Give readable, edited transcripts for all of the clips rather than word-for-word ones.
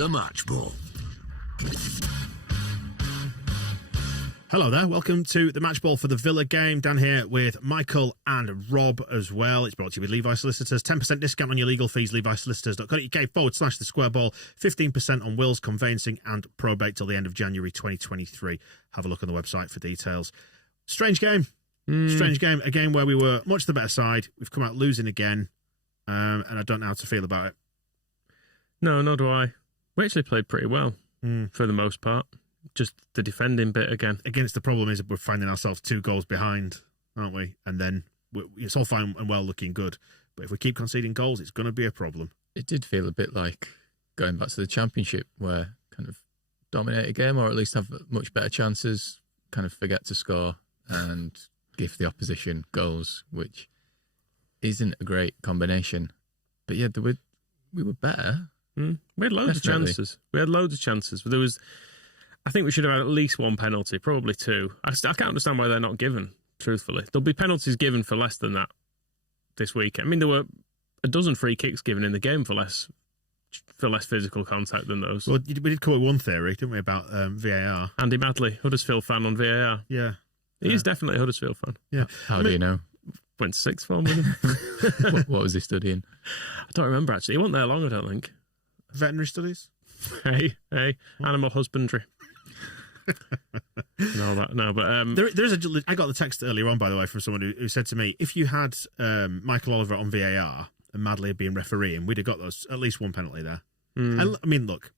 The Match Ball. Hello there, welcome to the Match Ball for the Villa game. Dan here with Michael and Rob as well. It's brought to you with Levi Solicitors. 10% discount on your legal fees, levisolicitors.co.uk/the square ball. 15% on wills, conveyancing and probate till the end of January 2023. Have a look on the website for details. Strange game. Strange game. A game where we were much the better side. We've come out losing again, and I don't know how to feel about it. No, nor do I. We actually played pretty well for the most part. Just the defending bit again. Against the problem is we're finding ourselves 2 goals behind, aren't we? And then it's all fine and well looking good. But if we keep conceding goals, it's going to be a problem. It did feel a bit like going back to the Championship where kind of dominate a game or at least have much better chances, kind of forget to score and give the opposition goals, which isn't a great combination. But yeah, we were better. We had loads of chances. I think we should have had at least 1 penalty, probably 2. I can't understand why they're not given, truthfully. There'll be penalties given for less than that this week. I mean, there were a dozen free kicks given in the game for less physical contact than those. Well, we did come up with one theory, didn't we, about VAR? Andy Madley, Huddersfield fan on VAR. Yeah. He is definitely a Huddersfield fan. Yeah. How do you know? Went to sixth form with him. What was he studying? I don't remember, actually. He wasn't there long, I don't think. Veterinary studies? Hey, animal husbandry. I got the text earlier on, by the way, from someone who said to me, if you had Michael Oliver on VAR and Madley being refereeing, we'd have got at least 1 penalty there. And, I mean, look,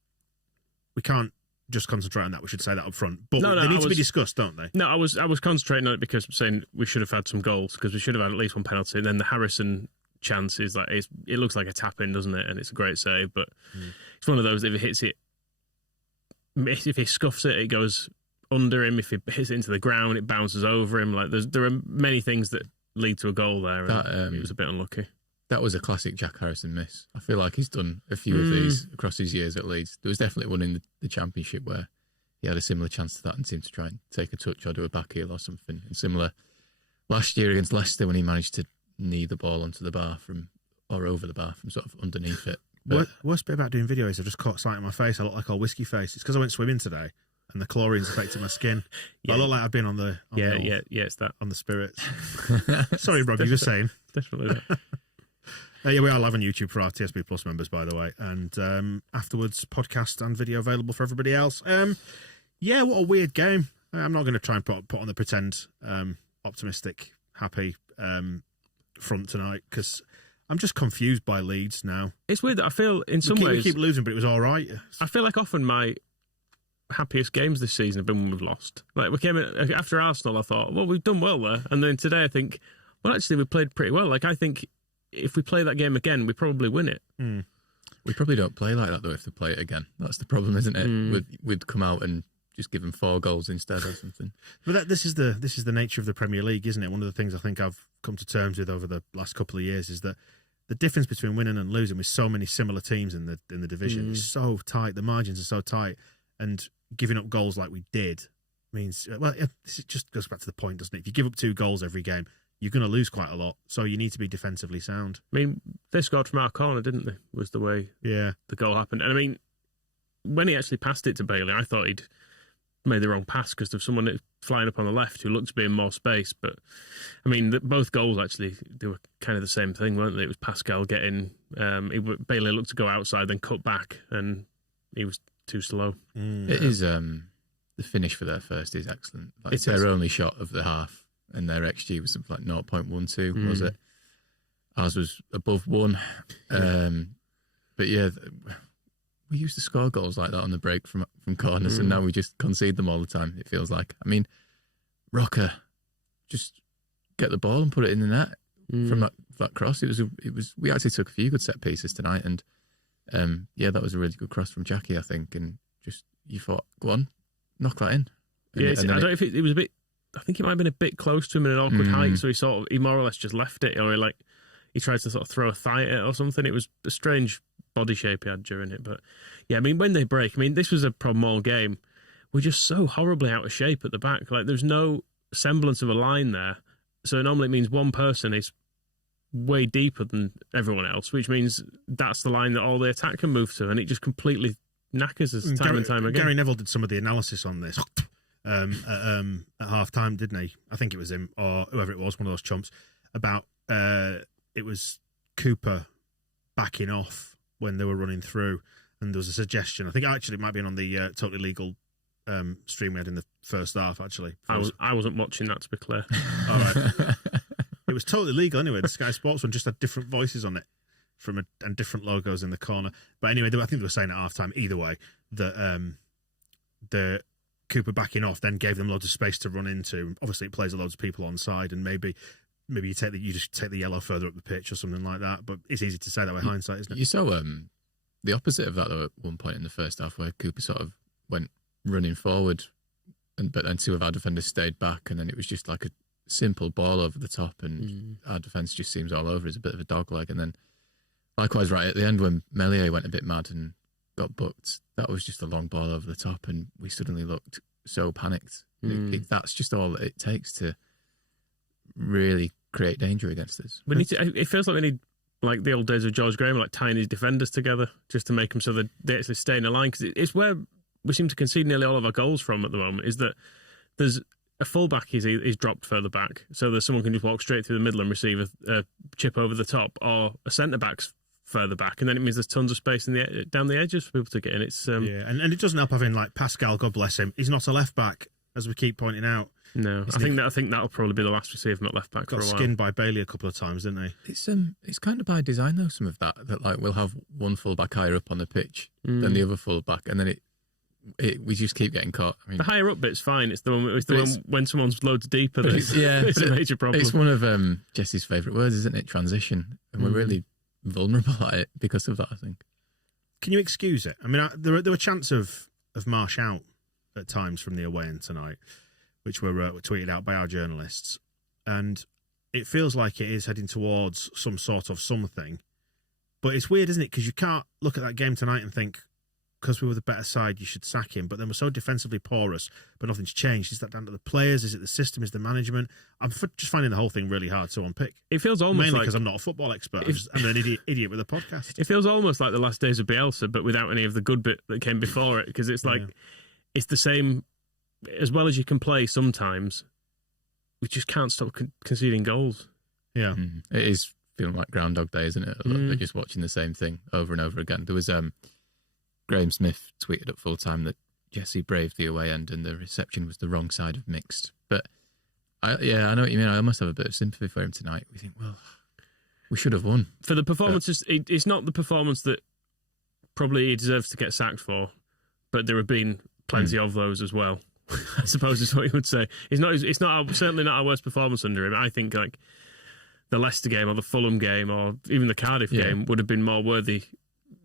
we can't just concentrate on that. We should say that up front. But they need to be discussed, don't they? No, I was concentrating on it because I'm saying we should have had some goals because we should have had at least 1 penalty. And then the Harrison chance is like it looks like a tap in, doesn't it? And it's a great save, but it's one of those that if he hits it. If he scuffs it, it goes under him. If he hits it into the ground, it bounces over him. Like there are many things that lead to a goal there. And he was a bit unlucky. That was a classic Jack Harrison miss. I feel like he's done a few of these across his years at Leeds. There was definitely one in the Championship where he had a similar chance to that and seemed to try and take a touch or do a back heel or something. And similar last year against Leicester when he managed to knee the ball onto the bar over the bar from sort of underneath it. Worst bit about doing video is I just caught sight of my face. I look like all whiskey face. It's because I went swimming today and the chlorine's affected my skin. I look like I've been on the it's that on the spirits. Sorry, Rob, you were saying. Definitely. We are live on YouTube for our TSB Plus members, by the way, and afterwards podcast and video available for everybody else. What a weird game. I'm not going to try and put on the pretend optimistic, happy front tonight because I'm just confused by Leeds now. It's weird that I feel in some ways... We keep losing, but it was all right. I feel like often my happiest games this season have been when we've lost. Like we came in, after Arsenal, I thought, well, we've done well there. And then today I think, well, actually, we played pretty well. Like I think if we play that game again, we probably win it. We probably don't play like that, though, if they play it again. That's the problem, isn't it? We'd come out and just give them 4 goals instead or something. But this is the nature of the Premier League, isn't it? One of the things I think I've come to terms with over the last couple of years is that the difference between winning and losing with so many similar teams in the division is so tight. The margins are so tight, and giving up goals like we did means this just goes back to the point, doesn't it? If you give up 2 goals every game, you're going to lose quite a lot. So you need to be defensively sound. I mean, they scored from our corner, didn't they? Was the way the goal happened. And I mean, when he actually passed it to Bailey, I thought he'd made the wrong pass because there's someone flying up on the left who looked to be in more space. But I mean, both goals actually, they were kind of the same thing, weren't they? It was Pascal getting Bailey looked to go outside, then cut back, and he was too slow. It is the finish for their first is excellent. Like, it's their only shot of the half, and their XG was something like 0.12, was it? Ours was above 1. But yeah. We used to score goals like that on the break from corners, and now we just concede them all the time, it feels like. I mean, Rocker, just get the ball and put it in the net from that cross. It was. We actually took a few good set pieces tonight, and that was a really good cross from Jackie, I think. And just you thought, go on, knock that in. I don't know if it was a bit. I think it might have been a bit close to him in an awkward height, so he more or less just left it, or he tried to sort of throw a thigh at it or something. It was a strange body shape he had during it. But yeah, I mean, when they break, I mean, this was a problem all game. We're just so horribly out of shape at the back. Like, there's no semblance of a line there. So normally it means one person is way deeper than everyone else, which means that's the line that all the attack can move to. And it just completely knackers us time and time again. Gary Neville did some of the analysis on this at half time, didn't he? I think it was him or whoever it was, one of those chumps, about it was Cooper backing off when they were running through, and there was a suggestion. I think actually it might have been on the Totally Legal stream we had in the first half, actually. I wasn't watching that, to be clear. All right. It was totally legal anyway. The Sky Sports one just had different voices on it and different logos in the corner. But anyway, I think they were saying at half time, either way, that the Cooper backing off then gave them loads of space to run into. Obviously, it plays loads of people on side, and maybe you just take the yellow further up the pitch or something like that. But it's easy to say that with hindsight, isn't it? You saw the opposite of that, though, at one point in the first half, where Cooper sort of went running forward, but then two of our defenders stayed back, and then it was just like a simple ball over the top, and our defence just seems all over. It's a bit of a dogleg. And then likewise right at the end when Meslier went a bit mad and got booked, that was just a long ball over the top, and we suddenly looked so panicked. That's just all that it takes to really create danger against us. It feels like we need, like the old days of George Graham, like tying his defenders together just to make them so that they actually stay in a line, because it's where we seem to concede nearly all of our goals from at the moment, is that there's a fullback is dropped further back, so that someone can just walk straight through the middle and receive a chip over the top, or a centre-back's further back, and then it means there's tons of space down the edges for people to get in. It's and it doesn't help having like Pascal, God bless him. He's not a left-back, as we keep pointing out. No, I think that'll probably be the last we see of him at left back for a while. Got skinned by Bailey a couple of times, didn't he? It's kind of by design though. Some of that like we'll have one fullback higher up on the pitch than the other fullback, and then we just keep getting caught. I mean, the higher up bit's fine. It's the one when someone's loads deeper that it's a major problem. It's one of Jesse's favourite words, isn't it? Transition, and we're really vulnerable at it because of that, I think. Can you excuse it? I mean, there were chants of Marsch out at times from the away end tonight, which were tweeted out by our journalists, and it feels like it is heading towards some sort of something. But it's weird, isn't it? Because you can't look at that game tonight and think, because we were the better side, you should sack him. But then we're so defensively porous, but nothing's changed. Is that down to the players? Is it the system? Is it the management? I'm just finding the whole thing really hard to unpick. It feels almost mainly because I'm not a football expert. I'm an idiot with a podcast. It feels almost like the last days of Bielsa, but without any of the good bit that came before it. Because it's like it's the same. As well as you can play sometimes, we just can't stop conceding goals. Yeah. It is feeling like Groundhog Day, isn't it? A little bit, just watching the same thing over and over again. There was Graham Smith tweeted at full time that Jesse braved the away end and the reception was the wrong side of mixed. But I know what you mean. I almost have a bit of sympathy for him tonight. We think, well, we should have won. For the performances, it's not the performance that probably he deserves to get sacked for, but there have been plenty of those as well. I suppose is what you would say. Certainly not our worst performance under him. I think like the Leicester game or the Fulham game or even the Cardiff game would have been more worthy,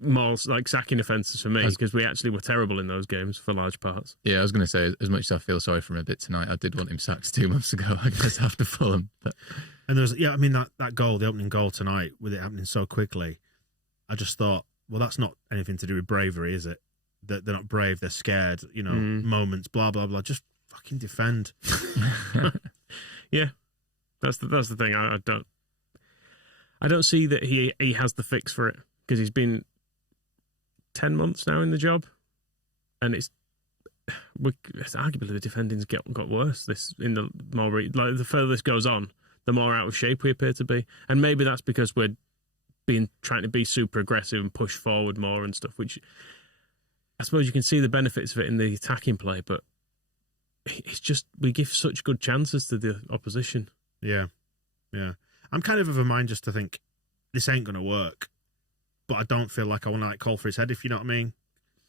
more like sacking offences for me, because we actually were terrible in those games for large parts. Yeah, I was going to say, as much as I feel sorry for him a bit tonight, I did want him sacked 2 months ago, I guess, after Fulham. But... And there's that goal, the opening goal tonight, with it happening so quickly, I just thought, well, that's not anything to do with bravery, is it? That they're not brave, they're scared, moments, blah, blah, blah. Just fucking defend. Yeah, that's the thing. I don't see that he has the fix for it, because he's been 10 months now in the job, and it's arguably the defending's got worse. The further this goes on, the more out of shape we appear to be, and maybe that's because we're trying to be super aggressive and push forward more and stuff, which I suppose you can see the benefits of it in the attacking play, but it's just we give such good chances to the opposition. Yeah. I'm kind of a mind just to think this ain't going to work, but I don't feel like I want to call for his head, if you know what I mean.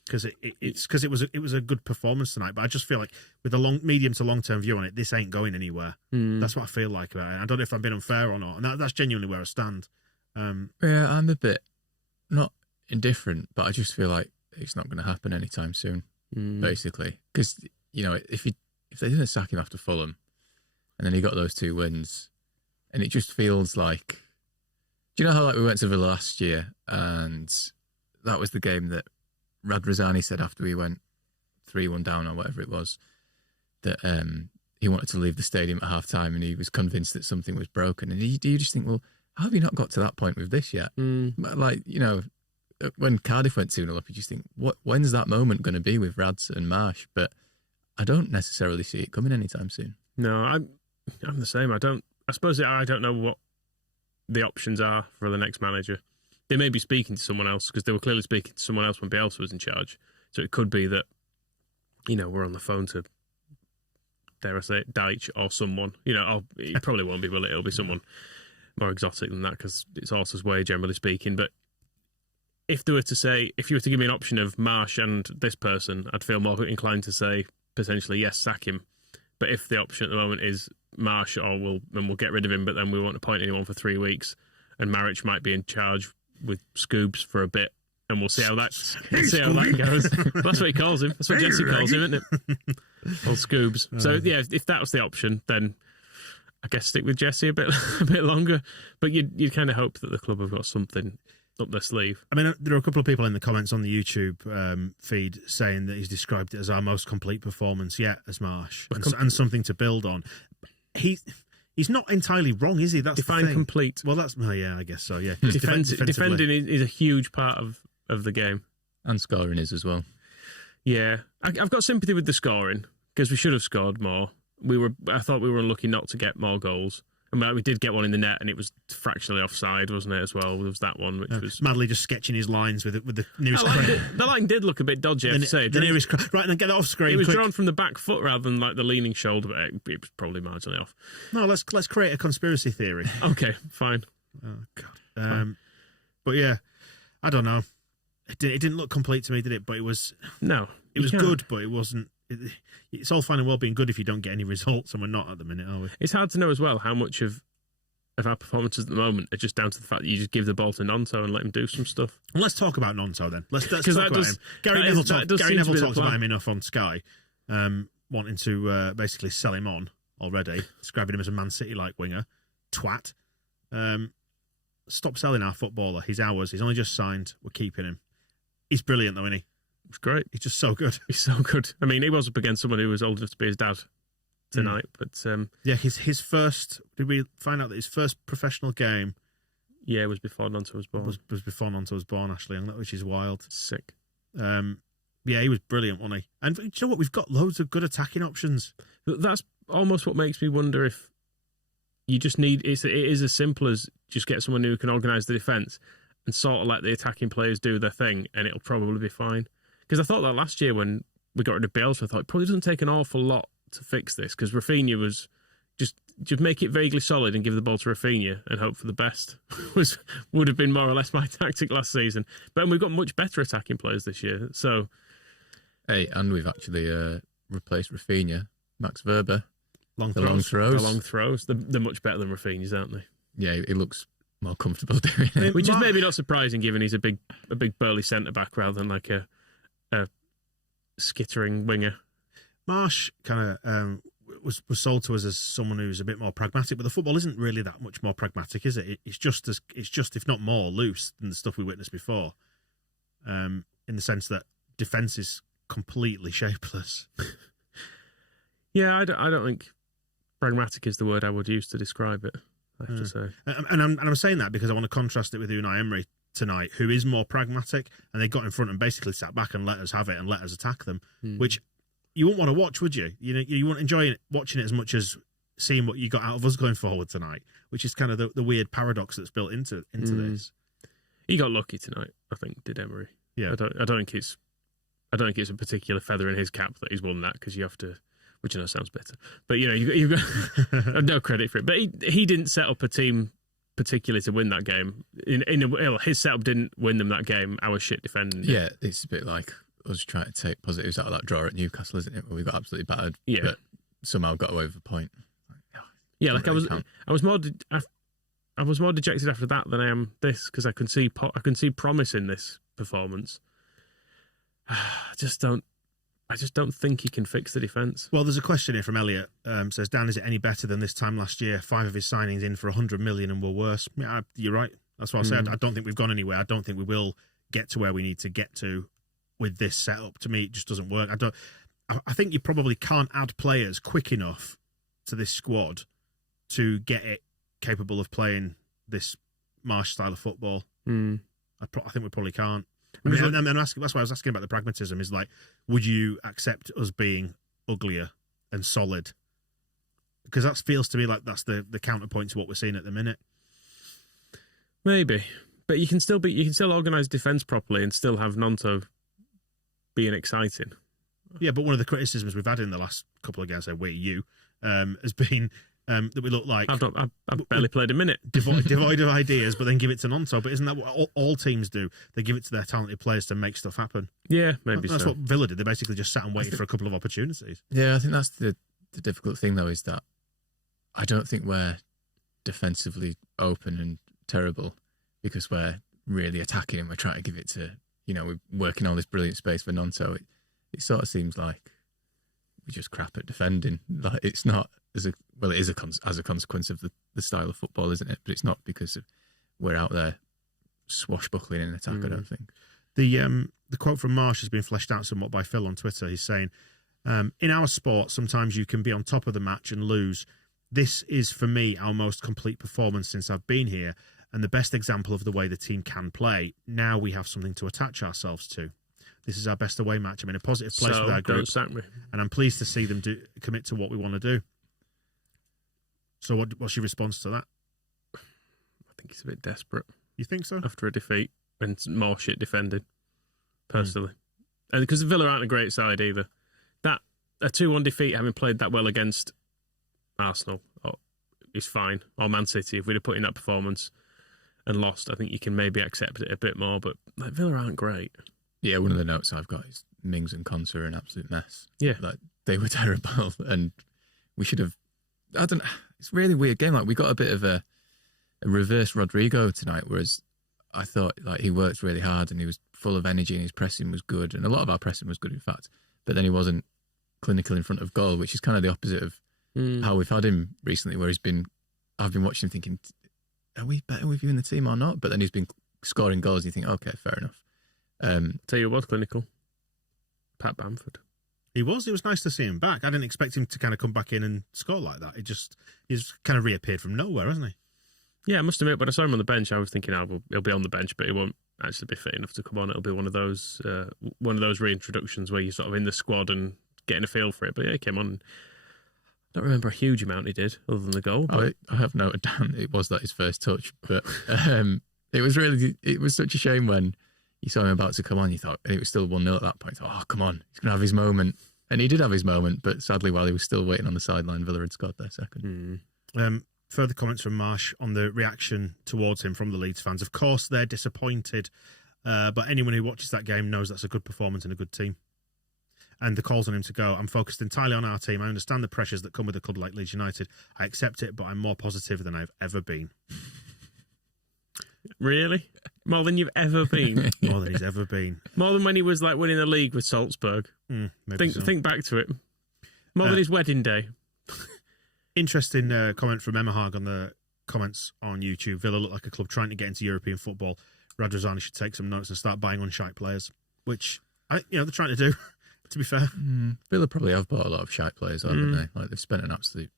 Because it was a good performance tonight, but I just feel like with a medium to long term view on it, this ain't going anywhere. That's what I feel like about it. I don't know if I'm being unfair or not, and that's genuinely where I stand. Yeah, I'm a bit not indifferent, but I just feel like it's not going to happen anytime soon, basically. Because if they didn't sack him after Fulham, and then he got those 2 wins, and it just feels like, do you know how we went to Villa last year, and that was the game that Radrizzani said after we went 3-1 down or whatever it was, that he wanted to leave the stadium at half time, and he was convinced that something was broken. And you just think, well, how have you not got to that point with this yet? when Cardiff went 2-0 up, you just think, when's that moment going to be with Rads and Marsch? But I don't necessarily see it coming anytime soon. No, I'm the same. I suppose I don't know what the options are for the next manager. They may be speaking to someone else because they were clearly speaking to someone else when Bielsa was in charge. So it could be that, we're on the phone to, dare I say it, Deitch or someone. It probably won't be, will it? It'll be someone more exotic than that because it's Horse's way, generally speaking. But if you were to give me an option of Marsch and this person, I'd feel more inclined to say potentially yes, sack him. But if the option at the moment is Marsch, we'll get rid of him, but then we won't appoint anyone for 3 weeks, and Marich might be in charge with Scoobs for a bit, and we'll see how that goes. Well, that's what he calls him. That's what Jesse calls him, isn't it? Old Scoobs. So yeah, if that was the option, then I guess stick with Jesse a bit longer. But you kind of hope that the club have got something up their sleeve. I mean, there are a couple of people in the comments on the YouTube feed saying that he's described it as our most complete performance yet as Marsch, and something to build on. He's not entirely wrong, is he? That's define complete. Well, I guess so. Yeah, defending is a huge part of the game, and scoring is as well. Yeah, I've got sympathy with the scoring because we should have scored more. I thought we were unlucky not to get more goals. I mean, we did get one in the net, and it was fractionally offside, wasn't it? As well, there was that one, which was Madley just sketching his lines with the nearest. The line did look a bit dodgy. I have to say, the nearest right, and then get that off screen. It was quick. drawn from the back foot rather than like the leaning shoulder, but it was probably marginally off. No, let's create a conspiracy theory. Okay, fine. Oh God. But yeah, I don't know. It didn't look complete to me, did it? But it was. No, it was good, but it wasn't. It's all fine and well being good if you don't get any results, and we're not at the minute, are we? It's hard to know as well how much of our performances at the moment are just down to the fact that you just give the ball to Nonto and let him do some stuff. Well, let's talk about Nonto then. Let's talk about him. Gary Neville talks about him enough on Sky, wanting to basically sell him on already, describing him as a Man City-like winger. Twat. Stop selling our footballer. He's ours. He's only just signed. We're keeping him. He's brilliant, though, isn't he? It's great. He's just so good. He's so good. I mean, he was up against someone who was old enough to be his dad tonight, but yeah, his first. Did we find out that his first professional game? Yeah, it was before Nonto was born. Was before Nonto was born, actually, which is wild. Sick. Yeah, he was brilliant, wasn't he? And do you know what? We've got loads of good attacking options. That's almost what makes me wonder if you just need. It is as simple as just get someone who can organise the defence and sort of let the attacking players do their thing, and it'll probably be fine. Because I thought that last year when we got rid of Bielsa, I thought it probably doesn't take an awful lot to fix this, because Rafinha was just make it vaguely solid and give the ball to Rafinha and hope for the best would have been more or less my tactic last season. But we've got much better attacking players this year. So, hey, and we've actually replaced Rafinha, Max Verber. Long throws. The long throws. They're much better than Rafinha's, aren't they? Yeah, he looks more comfortable doing it. Which is maybe not surprising, given he's a big burly centre back rather than like a skittering winger. Marsch kind of was sold to us as someone who's a bit more pragmatic, but the football isn't really that much more pragmatic, is it? It's just if not more loose than the stuff we witnessed before, in the sense that defence is completely shapeless. Yeah, I don't think pragmatic is the word I would use to describe it, I have to say. And I'm saying that because I want to contrast it with Unai Emery tonight, who is more pragmatic, and they got in front and basically sat back and let us have it and let us attack them, which you wouldn't want to watch, would you? You wouldn't enjoy watching it as much as seeing what you got out of us going forward tonight, which is kind of the weird paradox that's built into this. He got lucky tonight, I think, did Emery. Yeah, I don't think it's a particular feather in his cap that he's won that, because you have to, which I know sounds bitter, but you've got no credit for it. But he didn't set up a team particularly to win that game. His setup didn't win them that game. Our shit defending. Yeah, it's a bit like us trying to take positives out of that draw at Newcastle, isn't it? Where we got absolutely battered, but somehow got away with a point. Yeah, like I was more dejected after that than I am this, because I can see promise in this performance. I just don't think he can fix the defence. Well, there's a question here from Elliot. Says, Dan, is it any better than this time last year? 5 of his signings in for 100 million and were worse. Yeah, you're right. That's what I said. I don't think we've gone anywhere. I don't think we will get to where we need to get to with this setup. To me, it just doesn't work. I think you probably can't add players quick enough to this squad to get it capable of playing this Marsch style of football. I think we probably can't. I mean, that's why I was asking about the pragmatism. Is like, would you accept us being uglier and solid? Because that feels to me like that's the counterpoint to what we're seeing at the minute. Maybe, but you can still organise defence properly and still have Gnonto being exciting. Yeah, but one of the criticisms we've had in the last couple of games, has been that we look like I've barely played a minute, devoid of ideas, but then give it to Gnonto. But isn't that what all teams do? They give it to their talented players to make stuff happen. Yeah, maybe that's so. what Villa did. They basically just sat and waited for a couple of opportunities. Yeah, I think that's the difficult thing, though, is that I don't think we're defensively open and terrible because we're really attacking and we're trying to give it to, we're working all this brilliant space for Gnonto. It sort of seems like we just crap at defending. Like it's not it is as a consequence of the style of football, isn't it? But it's not because we're out there swashbuckling in attack. I don't think. The quote from Marsch has been fleshed out somewhat by Phil on Twitter. He's saying, "In our sport, sometimes you can be on top of the match and lose. This is for me our most complete performance since I've been here, and the best example of the way the team can play. Now we have something to attach ourselves to. This is our best away match. I'm in a positive place with our group, don't sack me. And I'm pleased to see them commit to what we want to do." So what's your response to that? I think it's a bit desperate. You think so? After a defeat and more shit defended, personally. And because Villa aren't a great side either. That a 2-1 defeat, having played that well against Arsenal, is fine. Or Man City, if we'd have put in that performance and lost, I think you can maybe accept it a bit more. But Villa aren't great. Yeah, one of the notes I've got is Mings and Konsa are an absolute mess. Yeah. They were terrible and we should have... It's a really weird game. We got a bit of a reverse Rodrigo tonight, whereas I thought he worked really hard and he was full of energy and his pressing was good. And a lot of our pressing was good, in fact. But then he wasn't clinical in front of goal, which is kind of the opposite of how we've had him recently, where I've been watching him thinking, are we better with you in the team or not? But then he's been scoring goals and you think, okay, fair enough. Tell you what was clinical. Pat Bamford. He was. It was nice to see him back. I didn't expect him to kind of come back in and score like that. He's kind of reappeared from nowhere, hasn't he? Yeah, I must admit, when I saw him on the bench, I was thinking, he'll be on the bench, but he won't actually be fit enough to come on. It'll be one of those reintroductions where you're sort of in the squad and getting a feel for it. But yeah, he came on. I don't remember a huge amount he did, other than the goal. But... I have noted down it was his first touch, but it was such a shame when you saw him about to come on. You thought, and it was still 1-0 at that point. Oh, come on, he's going to have his moment. And he did have his moment, but sadly, while he was still waiting on the sideline, Villa had scored their second. Further comments from Marsch on the reaction towards him from the Leeds fans. Of course, they're disappointed, but anyone who watches that game knows that's a good performance and a good team. And the calls on him to go, "I'm focused entirely on our team. I understand the pressures that come with a club like Leeds United. I accept it, but I'm more positive than I've ever been." Really? More than you've ever been? More than he's ever been. More than when he was winning the league with Salzburg. Think back to it. More than his wedding day. Interesting comment from Emma Haag on the comments on YouTube. Villa look like a club trying to get into European football. Radrazani should take some notes and start buying unshite players, which they're trying to do. To be fair, Villa probably have bought a lot of shite players, haven't they? They've spent an absolute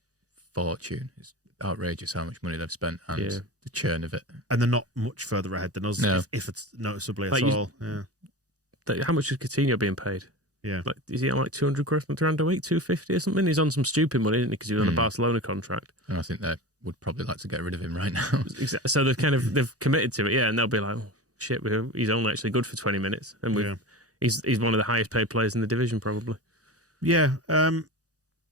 fortune. It's outrageous how much money they've spent and the churn of it. And they're not much further ahead than us, if it's noticeably at all. Yeah. How much is Coutinho being paid? Yeah. Is he on 200 grand a week, 250 or something? He's on some stupid money, isn't he? Because he was on a Barcelona contract. And I think they would probably like to get rid of him right now. So they've committed to it, and they'll be like, oh, shit, he's only actually good for 20 minutes. And he's one of the highest paid players in the division, probably. Yeah.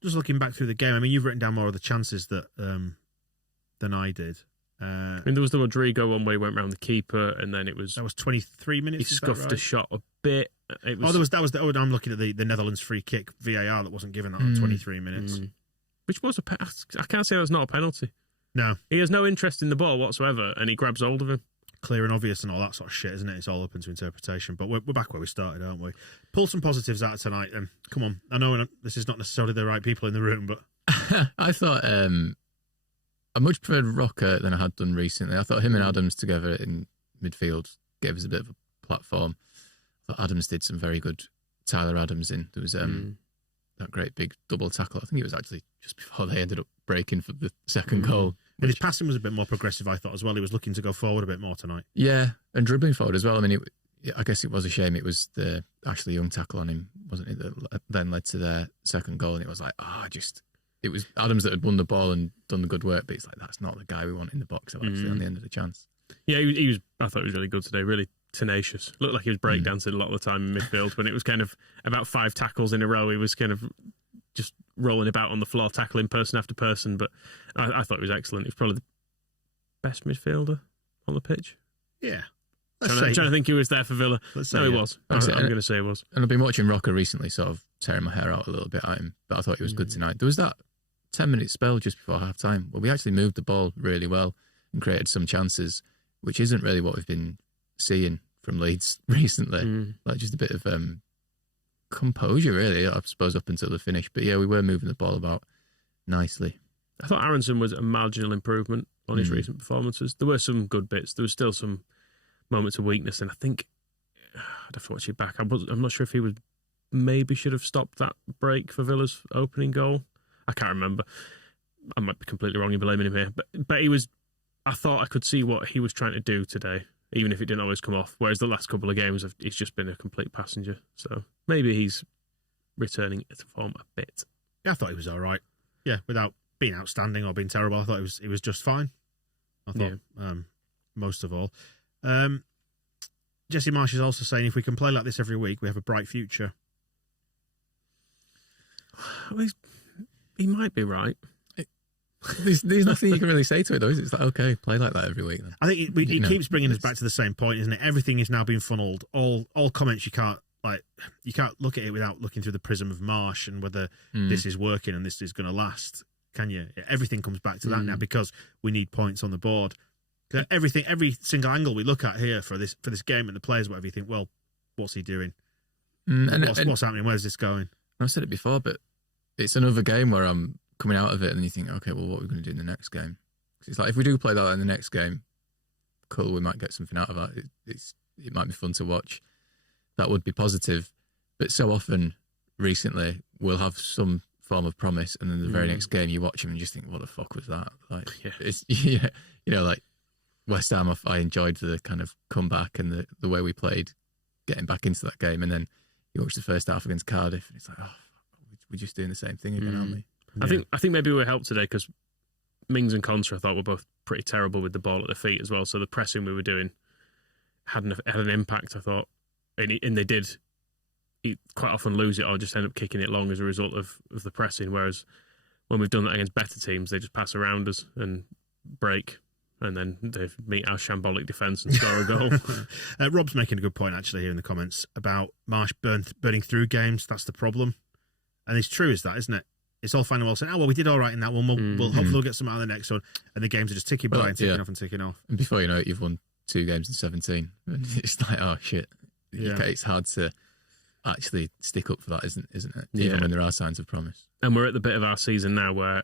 Just looking back through the game, I mean, you've written down more of the chances that than I did. There was the Rodrigo one where he went round the keeper, and then that was 23 minutes. He scuffed a shot a bit. I'm looking at the Netherlands free kick VAR that wasn't given that on 23 minutes, which was I can't say that's not a penalty. No, he has no interest in the ball whatsoever, and he grabs hold of him. Clear and obvious and all that sort of shit, isn't it? It's all open to interpretation. But we're back where we started, aren't we? Pull some positives out of tonight, then. Come on. I know this is not necessarily the right people in the room, but I thought I much preferred Rocker than I had done recently. I thought him and Adams together in midfield gave us a bit of a platform. I thought Adams did some very good Tyler Adams in. There was that great big double tackle. I think it was actually just before they ended up breaking for the second goal. And his passing was a bit more progressive, I thought, as well. He was looking to go forward a bit more tonight. Yeah, and dribbling forward as well. I mean, I guess it was a shame it was the Ashley Young tackle on him, wasn't it, that then led to their second goal. And it was like, it was Adams that had won the ball and done the good work, but it's like, that's not the guy we want in the box actually on the end of the chance. Yeah, he was. I thought he was really good today, really tenacious. Looked like he was breakdancing a lot of the time in midfield when it was kind of about 5 tackles in a row. He was kind of just rolling about on the floor, tackling person after person. But I thought he was excellent. He was probably the best midfielder on the pitch. Yeah. Trying to think he was there for Villa. No, he was. I'm going to say he was. And I've been watching Rocker recently, sort of tearing my hair out a little bit at him, but I thought he was good tonight. There was that 10-minute spell just before half-time where we actually moved the ball really well and created some chances, which isn't really what we've been seeing from Leeds recently. Like just a bit of composure, really, I suppose, up until the finish. But yeah, we were moving the ball about nicely. I thought Aronson was a marginal improvement on his recent performances. There were some good bits. There was still some moments of weakness, and I think I'd have to watch it back. I'm not sure if he should have stopped that break for Villa's opening goal. I can't remember. I might be completely wrong in blaming him here, but he was. I thought I could see what he was trying to do today, even if it didn't always come off. Whereas the last couple of games, he's just been a complete passenger. So maybe he's returning to form a bit. Yeah, I thought he was all right. Yeah, without being outstanding or being terrible, I thought he was just fine. I thought most of all. Jesse Marsch is also saying if we can play like this every week, we have a bright future. He might be right. There's nothing you can really say to it, though. It's like, okay, play like that every week. Then. I think it keeps bringing us back to the same point, isn't it? Everything is now being funneled. All comments you can't look at it without looking through the prism of Marsch and whether this is working and this is going to last. Can you? Everything comes back to that now because we need points on the board. Every single angle we look at here for this game and the players, whatever you think, well, what's he doing? What's happening? Where's this going? I've said it before, but it's another game where I'm coming out of it and you think, okay, well, what are we going to do in the next game? It's like if we do play that in the next game, cool, we might get something out of that. It might be fun to watch. That would be positive. But so often recently, we'll have some form of promise, and then the very next game you watch them and you just think, what the fuck was that? Like, it's like West Ham, I enjoyed the kind of comeback and the way we played, getting back into that game, and then you watch the first half against Cardiff, and it's like, oh, we're just doing the same thing again, aren't we? Yeah. I think maybe we were helped today because Mings and Contra, I thought, were both pretty terrible with the ball at their feet as well. So the pressing we were doing had an impact, I thought, and they did. Quite often lose it or just end up kicking it long as a result of the pressing. Whereas when we've done that against better teams, they just pass around us and break, and then they meet our shambolic defence and score a goal. Rob's making a good point actually here in the comments about Marsch burning through games. That's the problem, and it's true, is that, isn't it? It's all fine and well saying, oh well, we did all right in that one. We'll hopefully we'll get some out of the next one, and the games are just ticking by and ticking off and ticking off. And before you know it, you've won 2 games in 17. And it's like, oh shit, it's hard to actually stick up for that, isn't it? Even when there are signs of promise. And we're at the bit of our season now where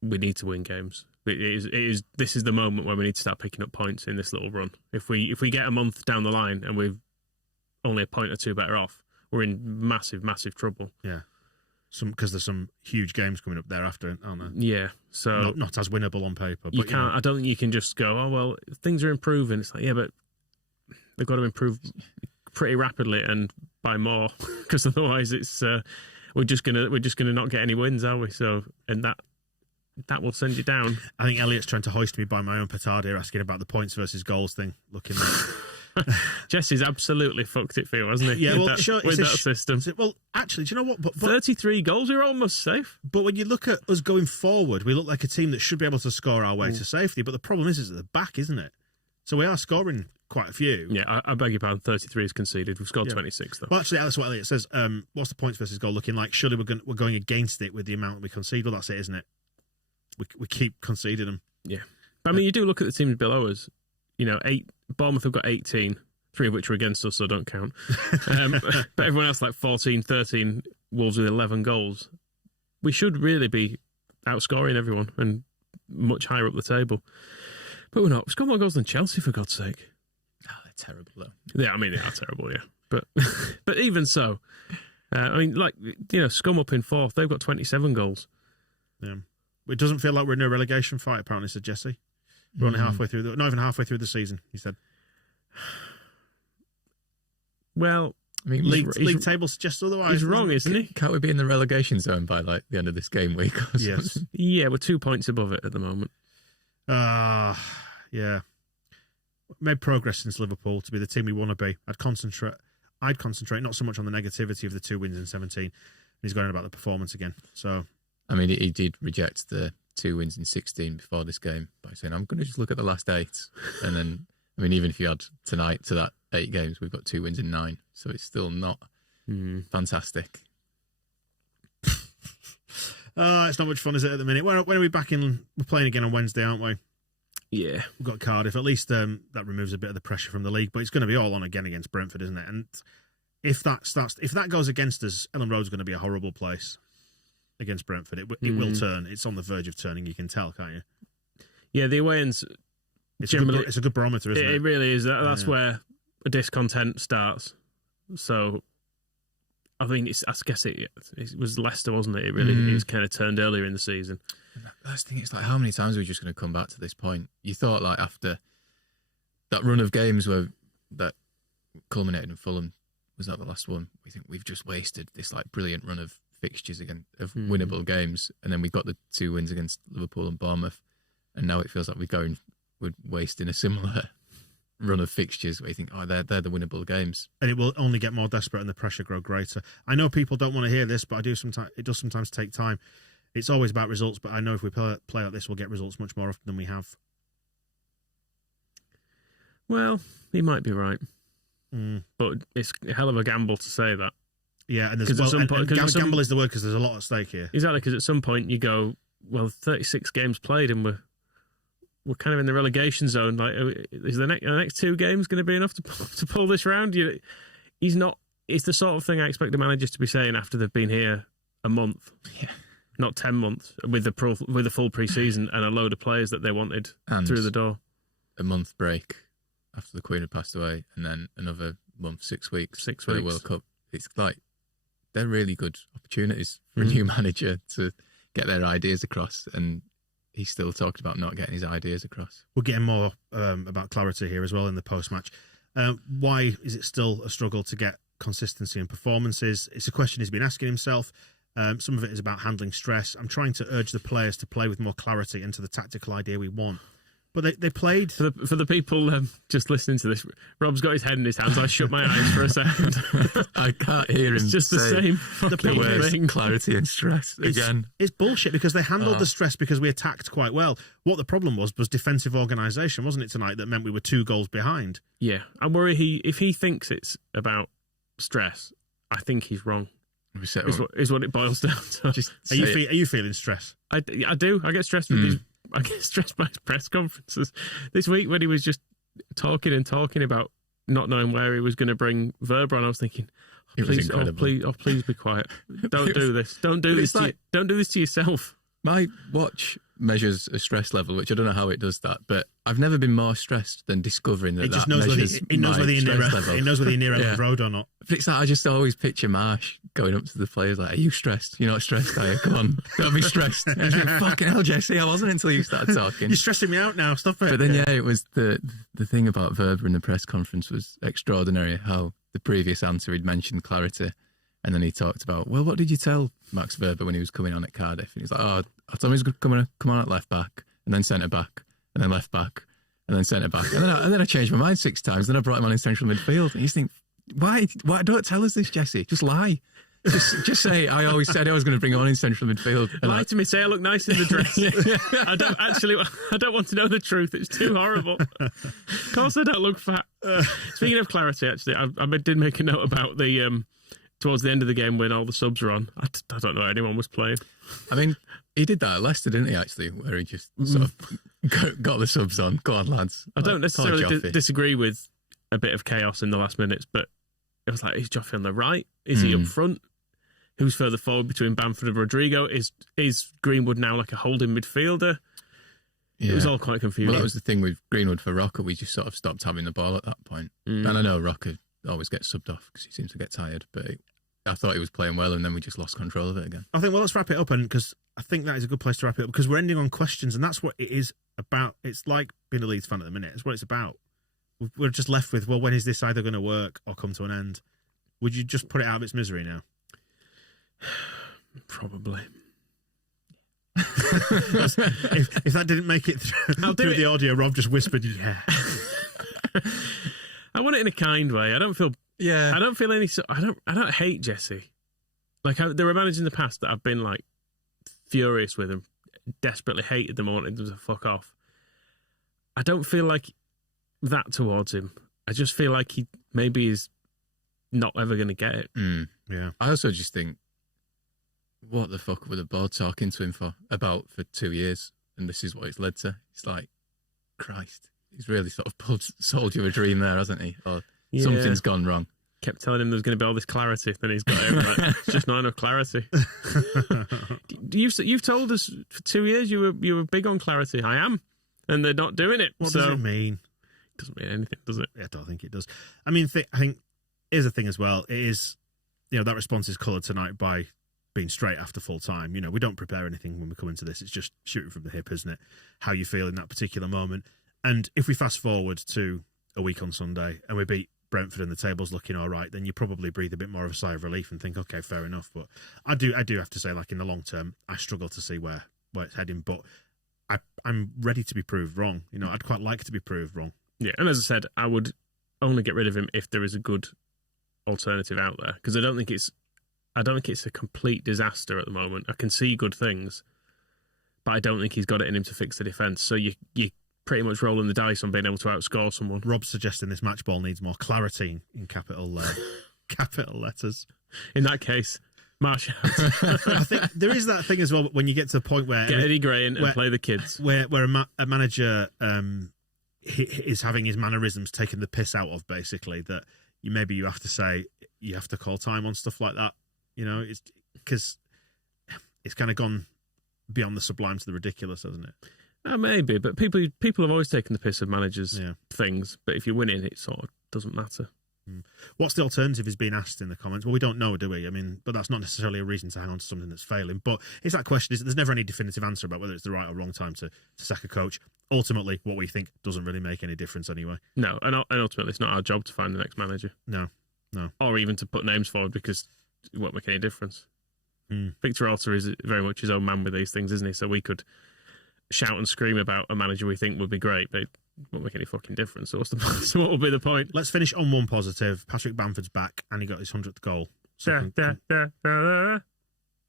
we need to win games. This is the moment where we need to start picking up points in this little run. If we get a month down the line and we've only a point or 2 better off, we're in massive, massive trouble. Yeah. Because there's some huge games coming up thereafter, aren't there? Yeah. So not as winnable on paper. But you can't. I don't think you can just go, oh well, things are improving. It's like, yeah, but they've got to improve pretty rapidly and by more, because otherwise it's we're just gonna not get any wins, are we? So, and that will send you down. I think Elliot's trying to hoist me by my own petard here, asking about the points versus goals thing. Looking at Jesse's absolutely fucked it for you, hasn't he? Yeah, well, with that system. Well, actually, do you know what? But 33 goals, we're almost safe. But when you look at us going forward, we look like a team that should be able to score our way to safety. But the problem is at the back, isn't it? So we are scoring quite a few. Yeah, I beg your pardon. 33 is conceded. We've scored 26 though. Well, actually, that's what Elliot says. What's the points versus goal looking like? Surely we're going against it with the amount that we concede. Well, that's it, isn't it? We keep conceding them. Yeah, but I mean, you do look at the teams below us. You know, Bournemouth have got 18, 3 of which are against us, so don't count. But everyone else, like 14, 13, Wolves with 11 goals. We should really be outscoring everyone and much higher up the table. But we're not. We've scored more goals than Chelsea, for God's sake. Oh, they're terrible, though. Yeah, I mean, they are terrible, yeah. But even so, I mean, like, you know, Scum up in 4th, they've got 27 goals. Yeah. It doesn't feel like we're in a relegation fight, apparently, said Jesse. We're only halfway through, not even halfway through the season, he said. Well, I mean, league table suggests otherwise. He's wrong, isn't he? Can't we be in the relegation zone by like the end of this game week? Or yes. Yeah, we're 2 points above it at the moment. Yeah. Made progress since Liverpool to be the team we want to be. I'd concentrate not so much on the negativity of the 2 wins in 17. He's going on about the performance again. So, I mean, he did reject the 2 wins in 16 before this game by saying, I'm going to just look at the last 8. And then, I mean, even if you add tonight to that 8 games, we've got 2 wins in 9. So it's still not fantastic. It's not much fun, is it, at the minute? When are we back in? We're playing again on Wednesday, aren't we? Yeah. We've got Cardiff. At least that removes a bit of the pressure from the league, but it's going to be all on again against Brentford, isn't it? And if that goes against us, Ellen Road's going to be a horrible place against Brentford. It will turn. It's on the verge of turning, you can tell, can't you? Yeah, the away ends... It's a good barometer, isn't it? It really is. That's where a discontent starts. So, I mean, I guess it was Leicester, wasn't it? It was kind of turned earlier in the season. That's the thing. It's like, how many times are we just going to come back to this point? You thought, like, after that run of games that culminated in Fulham, was that the last one? We think we've just wasted this like brilliant run of fixtures again, of winnable games, and then we got the 2 wins against Liverpool and Bournemouth, and now it feels like we're wasting a similar run of fixtures where you think, they're the winnable games. And it will only get more desperate and the pressure grow greater. I know people don't want to hear this, but it does sometimes take time. It's always about results, but I know if we play like this, we'll get results much more often than we have. Well, he might be right. But it's a hell of a gamble to say that. Yeah, and gamble is the word because there's a lot at stake here. Exactly, because at some point you go, 36 games played and we're kind of in the relegation zone. Like, is the next 2 games going to be enough to pull this round? He's not. It's the sort of thing I expect the managers to be saying after they've been here a month, not 10 months, with the full pre-season and a load of players that they wanted through the door. A month break after the Queen had passed away, and then another month, 6 weeks for the World Cup. It's like they're really good opportunities for a new manager to get their ideas across, and he still talked about not getting his ideas across. We're getting more about clarity here as well in the post-match. Why is it still a struggle to get consistency in performances? It's a question he's been asking himself. Some of it is about handling stress. I'm trying to urge the players to play with more clarity into the tactical idea we want. But they played... For the people just listening to this, Rob's got his head in his hands. I shut my eyes for a second. I can't hear him. It's just the same fucking thing. Clarity and stress again. It's bullshit because they handled the stress because we attacked quite well. What the problem was defensive organisation, wasn't it, tonight, that meant we were 2 goals behind? Yeah. I worry if he thinks it's about stress, I think he's wrong. Is what it boils down to. Are you feeling stress? I do. I get stressed with these. I get stressed by his press conferences this week when he was just talking about not knowing where he was going to bring Verba on. I was thinking, please be quiet. Don't do this. Don't do this. Don't do this to yourself. My watch measures a stress level, which I don't know how it does that, but I've never been more stressed than discovering that it knows whether you're near Ellen Road or not. But it's like I just always picture Marsch going up to the players like, "Are you stressed? You're not stressed, are you? Come on, don't be stressed." Fucking hell, Jesse, I wasn't until you started talking. You're stressing me out now. Stop it. But then, it was the thing about Verba in the press conference was extraordinary. How the previous answer he'd mentioned clarity. And then he talked about, what did you tell Max Verba when he was coming on at Cardiff? And he's like, I told him he was going to come on at left back, and then centre back, and then left back, and then centre back. And then I changed my mind 6 times. Then I brought him on in central midfield. And you think, why don't tell us this, Jesse? Just lie. Just say, I always said I was going to bring him on in central midfield. And lie to me, say I look nice in the dress. I don't want to know the truth. It's too horrible. Of course I don't look fat. Speaking of clarity, actually, I did make a note about the... towards the end of the game when all the subs were on. I don't know anyone was playing. I mean, he did that at Leicester, didn't he, actually, where he just sort of got the subs on. Go on, lads. I don't necessarily disagree with a bit of chaos in the last minutes, but it was like, is Joffrey on the right? Is he up front? Who's further forward between Bamford and Rodrigo? Is Greenwood now like a holding midfielder? Yeah. It was all quite confusing. Well, that was the thing with Greenwood for Rocker. We just sort of stopped having the ball at that point. And I know Rocker always gets subbed off because he seems to get tired, but I thought he was playing well, and then we just lost control of it again. I think, let's wrap it up, and because I think that is a good place to wrap it up because we're ending on questions, and that's what it is about. It's like being a Leeds fan at the minute. It's what it's about. We're just left with, well, when is this either going to work or come to an end? Would you just put it out of its misery now? Probably. if that didn't make it through the audio, Rob just whispered, yeah. I want it in a kind way. I don't feel any. I don't hate Jesse. Like there were managers in the past that I've been like furious with and desperately hated them, wanted them to fuck off. I don't feel like that towards him. I just feel like he maybe is not ever going to get it. Yeah. I also just think, what the fuck were the board talking to him for 2 years? And this is what it's led to. It's like, Christ, he's really sort of sold you a dream there, hasn't he? Or something's gone wrong. Kept telling him there's going to be all this clarity, then he's got it. Like, it's just not enough clarity. You've told us for 2 years you were big on clarity. I am, and they're not doing it. What does it mean? It doesn't mean anything, does it? I don't think it does. I mean, I think here's the thing as well. It is, that response is coloured tonight by being straight after full time. We don't prepare anything when we come into this. It's just shooting from the hip, isn't it? How you feel in that particular moment. And if we fast forward to a week on Sunday and we beat Brentford and the table's looking all right, then you probably breathe a bit more of a sigh of relief and think, okay, fair enough. But I do have to say, like in the long term, I struggle to see where it's heading. But I'm ready to be proved wrong. I'd quite like to be proved wrong. Yeah, and as I said, I would only get rid of him if there is a good alternative out there, because I don't think it's a complete disaster at the moment. I can see good things, but I don't think he's got it in him to fix the defence. So you pretty much rolling the dice on being able to outscore someone. Rob's suggesting this match ball needs more clarity in capital letters. In that case, Marsch. I think there is that thing as well when you get to the point where get Eddie Gray in and play the kids, where a manager is having his mannerisms taken the piss out of, basically, that you have to say, you have to call time on stuff like that. It's because it's kind of gone beyond the sublime to the ridiculous, hasn't it? Maybe, but people have always taken the piss of managers' things. But if you're winning, it sort of doesn't matter. What's the alternative is being asked in the comments. Well, we don't know, do we? I mean, but that's not necessarily a reason to hang on to something that's failing. But it's that question, there's never any definitive answer about whether it's the right or wrong time to sack a coach. Ultimately, what we think doesn't really make any difference anyway. No, and ultimately, it's not our job to find the next manager. No. Or even to put names forward, because it won't make any difference. Victor Orta is very much his own man with these things, isn't he? So we could shout and scream about a manager we think would be great, but it won't make any fucking difference. So what will be the point? Let's finish on one positive. Patrick Bamford's back and he got his 100th goal. That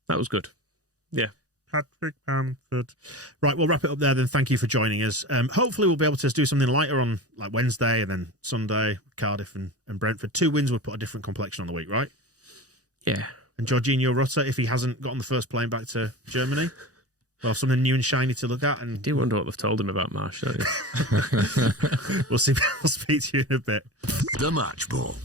was good. Yeah. Patrick Bamford. Right, we'll wrap it up there then. Thank you for joining us. Hopefully we'll be able to do something lighter on like Wednesday and then Sunday, Cardiff and Brentford. 2 wins would put a different complexion on the week, right? Yeah. And Jorginho Rutter, if he hasn't got on the first plane back to Germany. Well, something new and shiny to look at. And I do wonder what they've told him about Marsch, don't you? We'll speak to you in a bit. The Match Ball.